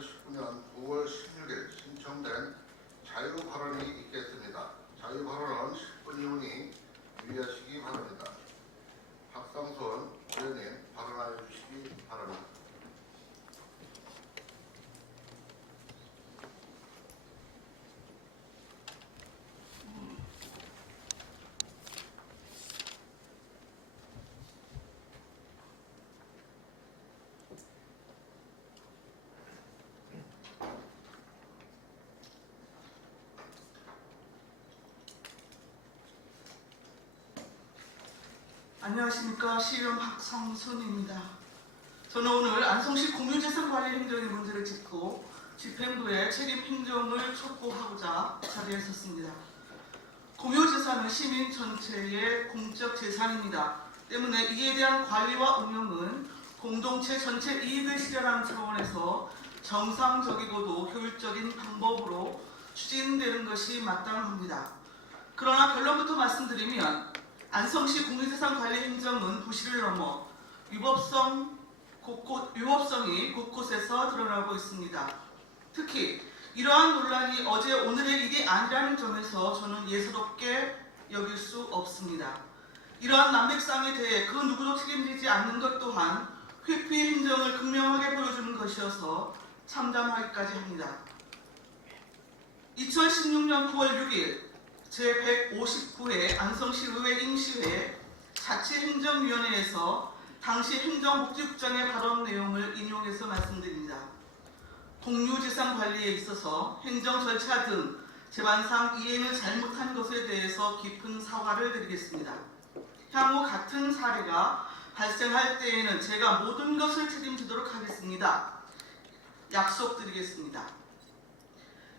2019년 9월 16일 신청된 자유 발언이 있겠습니다. 자유 발언은 10분 이후니 유의하시기 바랍니다. 박상선 의원님 발언하여 주시기 바랍니다. 안녕하십니까. 시의원 박상순입니다. 저는 오늘 안성시 공유재산관리행정의 문제를 짚고 집행부의 책임 행정을 촉구하고자 자리에 섰습니다. 공유재산은 시민 전체의 공적 재산입니다. 때문에 이에 대한 관리와 운영은 공동체 전체 이익을 실현하는 차원에서 정상적이고도 효율적인 방법으로 추진되는 것이 마땅합니다. 그러나 결론부터 말씀드리면 안성시 공유재산관리행정은 부실을 넘어 위법성이 곳곳에서 드러나고 있습니다. 특히 이러한 논란이 어제 오늘의 일이 아니라는 점에서 저는 예사롭게 여길 수 없습니다. 이러한 난맥상에 대해 그 누구도 책임지지 않는 것 또한 회피 행정을 극명하게 보여주는 것이어서 참담하기까지 합니다. 2016년 9월 6일 제159회 안성시의회 임시회 자치행정위원회에서 당시 행정복지국장의 발언 내용을 인용해서 말씀드립니다. 공유재산 관리에 있어서 행정 절차 등 제반상 이행을 잘못한 것에 대해서 깊은 사과를 드리겠습니다. 향후 같은 사례가 발생할 때에는 제가 모든 것을 책임지도록 하겠습니다. 약속드리겠습니다.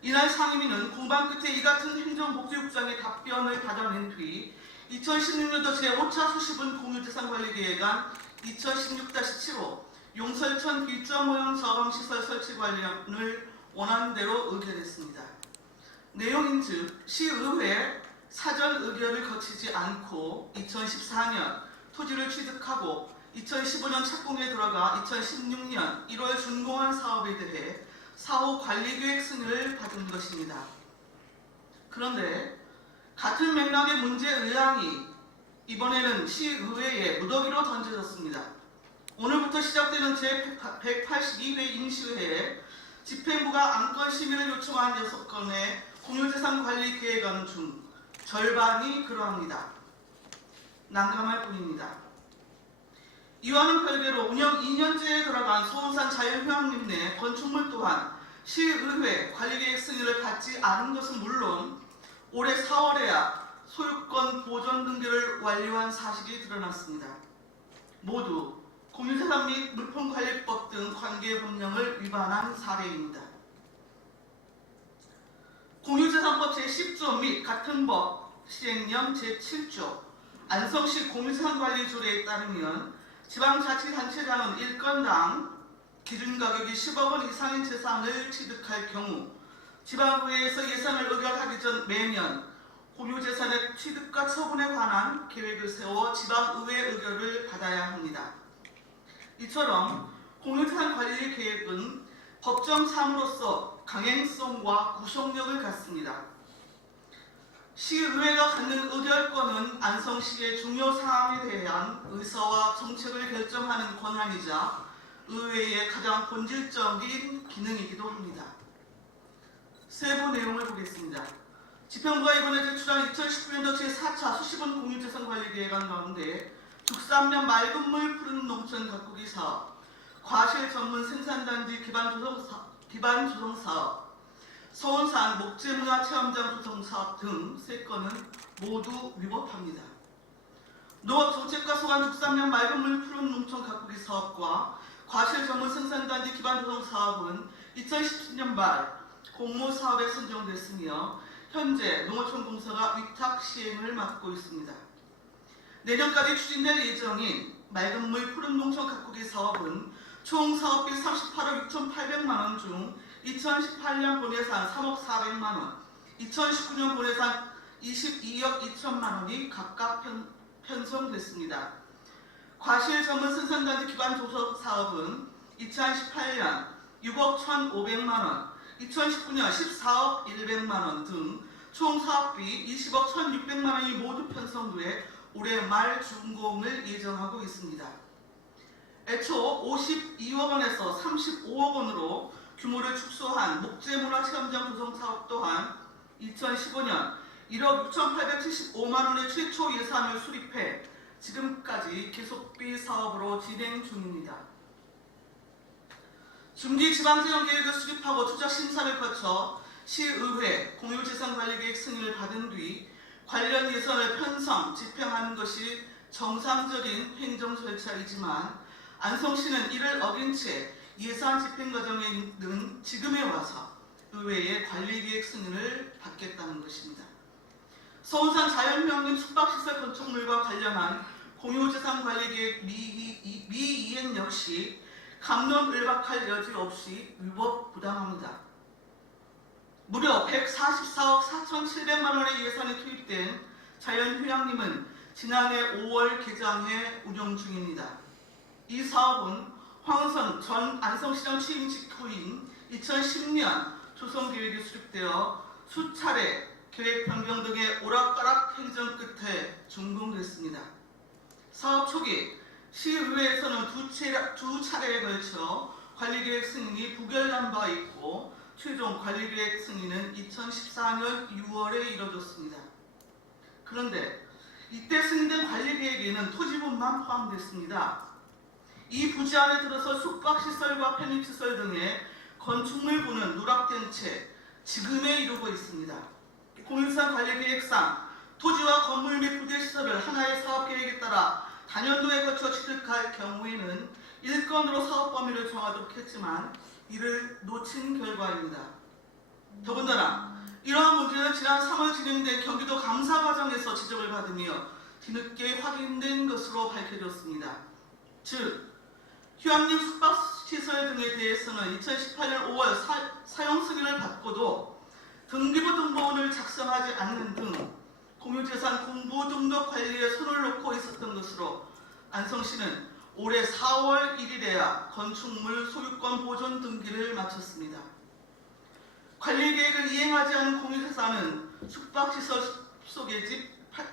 이날 상임위는 공방 끝에 이 같은 행정복지국장의 답변을 받아낸 뒤 2016년도 제5차 수시분 공유재산관리계획안 2016-7호 용설천 길점오염 저감시설 설치 관련을 원하는 대로 의결했습니다. 내용인즉 시의회 사전 의결을 거치지 않고 2014년 토지를 취득하고 2015년 착공에 들어가 2016년 1월 준공한 사업에 대해 사후 관리계획 승인을 받은 것입니다. 그런데 같은 맥락의 문제 의향이 이번에는 시의회에 무더기로 던져졌습니다. 오늘부터 시작되는 제182회 임시회에 집행부가 안건 심의를 요청한 6건의 공유재산관리계획안 중 절반이 그러합니다. 난감할 뿐입니다. 이와는 별개로 운영 2년째에 들어간 소운산 자연휴양림 내 건축물 또한 시의회 관리계획 승인을 받지 않은 것은 물론 올해 4월에야 소유권 보존 등기를 완료한 사실이 드러났습니다. 모두 공유재산 및 물품관리법 등 관계법령을 위반한 사례입니다. 공유재산법 제10조 및 같은 법 시행령 제7조 안성시 공유재산관리조례에 따르면 지방자치단체장은 일건당 기준가격이 10억 원 이상인 재산을 취득할 경우 지방의회에서 예산을 의결하기 전 매년 공유재산의 취득과 처분에 관한 계획을 세워 지방의회 의결을 받아야 합니다. 이처럼 공유재산관리계획은 법정사무로서 강행성과 구속력을 갖습니다. 시의회가 갖는 의결권은 안성시의 중요 사항에 대한 의사와 정책을 결정하는 권한이자 의회의 가장 본질적인 기능이기도 합니다. 세부 내용을 보겠습니다. 집행부가 이번에 제출한 2019년도 제4차 수시분 공유재산관리계획안 가운데 죽삼면 맑은 물 푸른 농촌 가꾸기 사업, 과실 전문 생산단지 기반 조성 사업, 서운산 목재문화체험장 조성 사업 등 3건은 모두 위법합니다. 농업정책과 소관 죽삼면 맑은 물 푸른 농촌 가꾸기 사업과 과실 전문 생산단지 기반 조성 사업은 2017년 말 공모사업에 선정됐으며 현재 농어촌공사가 위탁 시행을 맡고 있습니다. 내년까지 추진될 예정인 맑은 물 푸른 농촌 가꾸기 사업은 총 사업비 38억 6,800만 원 중 2018년 본예산 3억 400만 원, 2019년 본예산 22억 2천만 원이 각각 편성됐습니다. 과실 전문 생산단지 기반 조성 사업은 2018년 6억 1,500만 원, 2019년 14억 100만 원 등 총 사업비 20억 1,600만 원이 모두 편성돼 올해 말 준공을 예정하고 있습니다. 애초 52억 원에서 35억 원으로 규모를 축소한 목재문화체험장 조성 사업 또한 2015년 1억 6,875만 원의 최초 예산을 수립해 지금까지 계속비 사업으로 진행 중입니다. 중기지방재정계획을 수립하고 투자 심사를 거쳐 시의회 공유재산관리계획 승인을 받은 뒤 관련 예산을 편성, 집행하는 것이 정상적인 행정 절차이지만 안성시는 이를 어긴 채 예산 집행 과정에 있는 지금에 와서 의회의 관리계획 승인을 받겠다는 것입니다. 서운산 자연휴양림 숙박시설 건축물과 관련한 공유재산관리계획 미이행 역시 갑론을박할 여지 없이 위법 부당합니다. 무려 144억 4,700만 원의 예산이 투입된 자연휴양림은 지난해 5월 개장해 운영 중입니다. 이 사업은 황우선 전 안성시장 취임 직후인 2010년 조성계획이 수립되어 수차례 계획 변경 등의 오락가락 행정 끝에 준공됐습니다. 사업 초기 시의회에서는 두 차례에 걸쳐 관리계획 승인이 부결난 바 있고 최종 관리계획 승인은 2014년 6월에 이뤄졌습니다. 그런데 이때 승인된 관리계획에는 토지분만 포함됐습니다. 이 부지 안에 들어서 숙박시설과 편입시설 등의 건축물부는 누락된 채 지금에 이르고 있습니다. 공유산 관리계획상 토지와 건물 및 부대시설을 하나의 사업계획에 따라 단연도에 거쳐 취득할 경우에는 일건으로 사업 범위를 정하도록 했지만 이를 놓친 결과입니다. 더군다나 이러한 문제는 지난 3월 진행된 경기도 감사 과정에서 지적을 받으며 뒤늦게 확인된 것으로 밝혀졌습니다. 즉, 휴양림 숙박시설 등에 대해서는 2018년 5월 사용 승인을 받고도 등기부 등본을 작성하지 않는 등 공유재산 공부 등록 관리에 손을 놓고 있었던 것으로 안성시는 올해 4월 1일에야 건축물 소유권 보존 등기를 마쳤습니다. 관리계획을 이행하지 않은 공유재산은 숙박시설 속의 집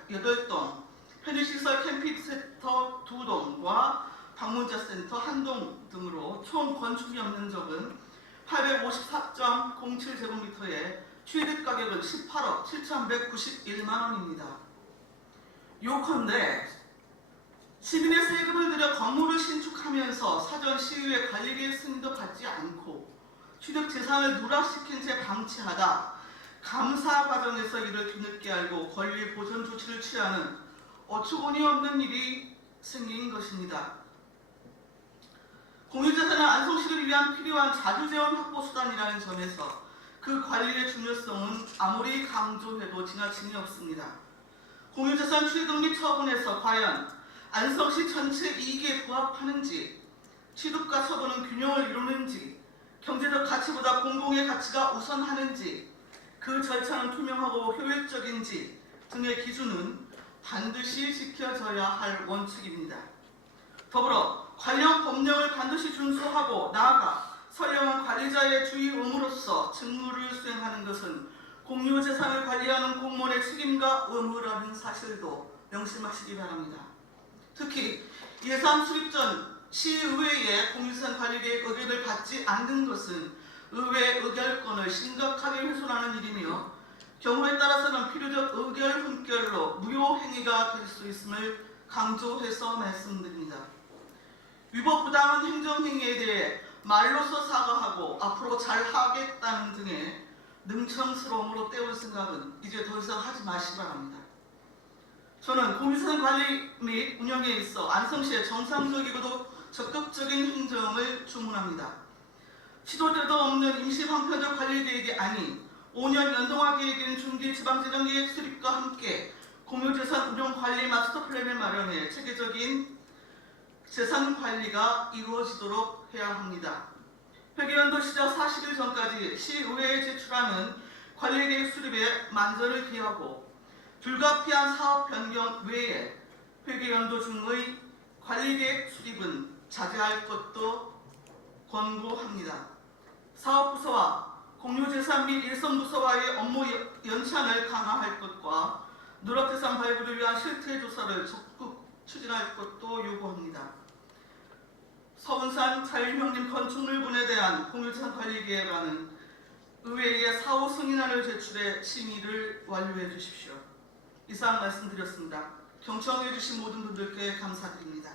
8동, 편의시설 캠핑센터 2동과 방문자센터 1동 등으로 총 건축이 없는 적은 854.07제곱미터에 취득 가격은 18억 7,191만 원입니다. 요컨대 시민의 세금을 들여 건물을 신축하면서 사전 시의회 관리계획 승인도 받지 않고 취득 재산을 누락시킨 채 방치하다 감사 과정에서 이를 뒤늦게 알고 권리 보존 조치를 취하는 어처구니 없는 일이 생긴 것입니다. 공유재산은 안성시를 위한 필요한 자주재원 확보 수단이라는 점에서 그 관리의 중요성은 아무리 강조해도 지나침이 없습니다. 공유재산 취득 및 처분에서 과연 안성시 전체 이익에 부합하는지, 취득과 처분은 균형을 이루는지, 경제적 가치보다 공공의 가치가 우선하는지, 그 절차는 투명하고 효율적인지 등의 기준은 반드시 지켜져야 할 원칙입니다. 더불어 관련 법령을 반드시 준수하고 나아가 선량한 관리자의 주의 의무로서 직무를 수행하는 것은 공유재산을 관리하는 공무원의 책임과 의무라는 사실도 명심하시기 바랍니다. 특히 예산 수립 전 시의회의 공유재산 관리계획 의결을 받지 않는 것은 의회 의결권을 심각하게 훼손하는 일이며 경우에 따라서는 필요적 의결 훈결로 무효행위가 될 수 있음을 강조해서 말씀드립니다. 위법 부당한 행정행위에 대해 말로서 사과하고 앞으로 잘하겠다는 등의 능청스러움으로 때울 생각은 이제 더 이상 하지 마시기 바랍니다. 저는 공유재산 관리 및 운영에 있어 안성시의 정상적이고도 적극적인 행정을 주문합니다. 시도 때도 없는 임시 방편적 관리 계획이 아닌 5년 연동화 계획인 중기지방재정계획 수립과 함께 공유재산 운영관리 마스터 플랜을 마련해 체계적인 재산 관리가 이루어지도록 해야 합니다. 회계연도 시작 40일 전까지 시의회에 제출하는 관리계획 수립에 만전을 기하고 불가피한 사업 변경 외에 회계연도 중의 관리계획 수립은 자제할 것도 권고합니다. 사업부서와 공유재산 및 일선부서와의 업무 연찬을 강화할 것과 누락재산 발굴을 위한 실태 조사를 적극 추진할 것도 요구합니다. 서운산 자율형님 건축물분에 대한 공유재산 관리 계획안은 의회에 사후 승인안을 제출해 심의를 완료해 주십시오. 이상 말씀드렸습니다. 경청해 주신 모든 분들께 감사드립니다.